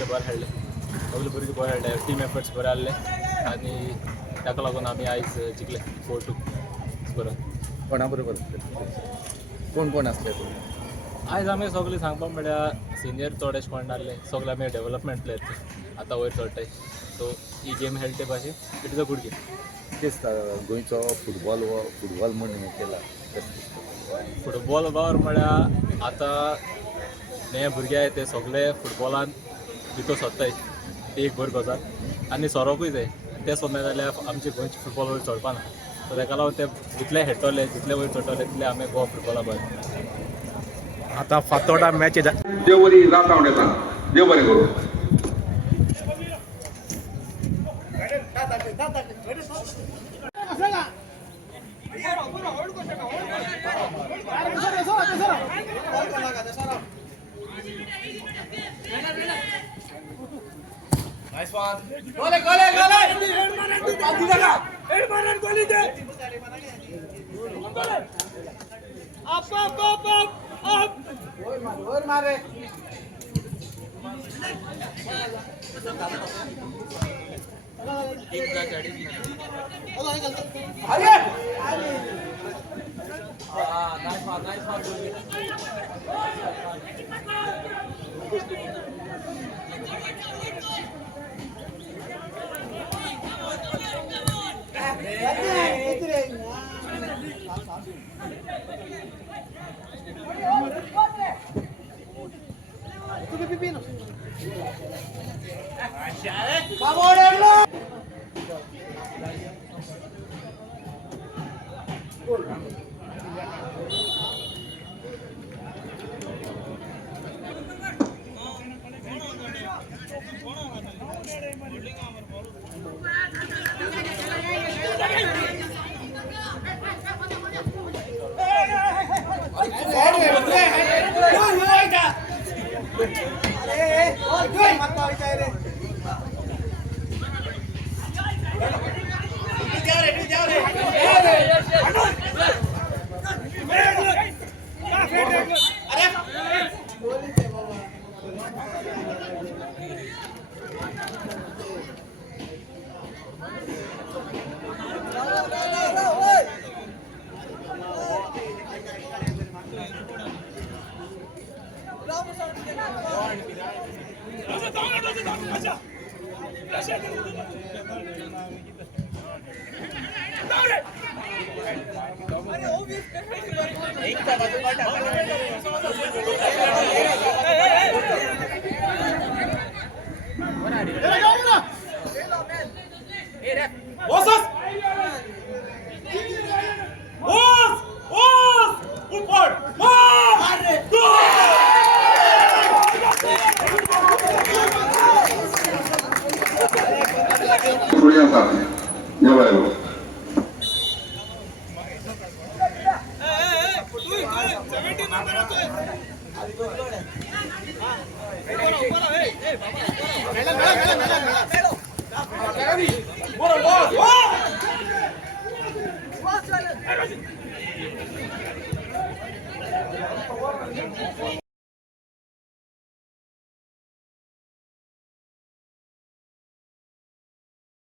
सगळे बरे खेळले, सगळे भुरगे बरे खेळले, टीम एफर्ट्स बरे आसले आनी ताका लागून आमी आयज जिखले 4-2 बरो. कोणा बरोबर कोण कोण आसले तुमी? आयज आमी सगळे सांगपाक म्हळ्यार सिनियर चड अशें कोण नासले, सगळे आमी डेव्हलपमेंट प्लेयर आतां वयर चडटाय. सो ही गेम खेळटे भाशेन it is a good game. कितें दिसता गोंयचो फुटबॉल म्हण हें केला कशें दिसता? फुटबॉल वावर म्हळ्यार आतां नवे भुरगे आहाय ते सगळे फुटबॉलान भितर सोदताय, ती एक बरी गजाल आनी सरोकूय जाय. ते सोदना जाल्यार आमचे गोंयचे फुटबॉल वयर चडपाना. सो ताका लागून ते जितले खेळटले जितले वयर चडटले तितले आमी गोवा फुटबॉला बरें. आतां फातोर्डा मॅच देव बरी जाता हांव येता, देव बरें करूं. Nice one. Gole. Up. Mare. Nice one.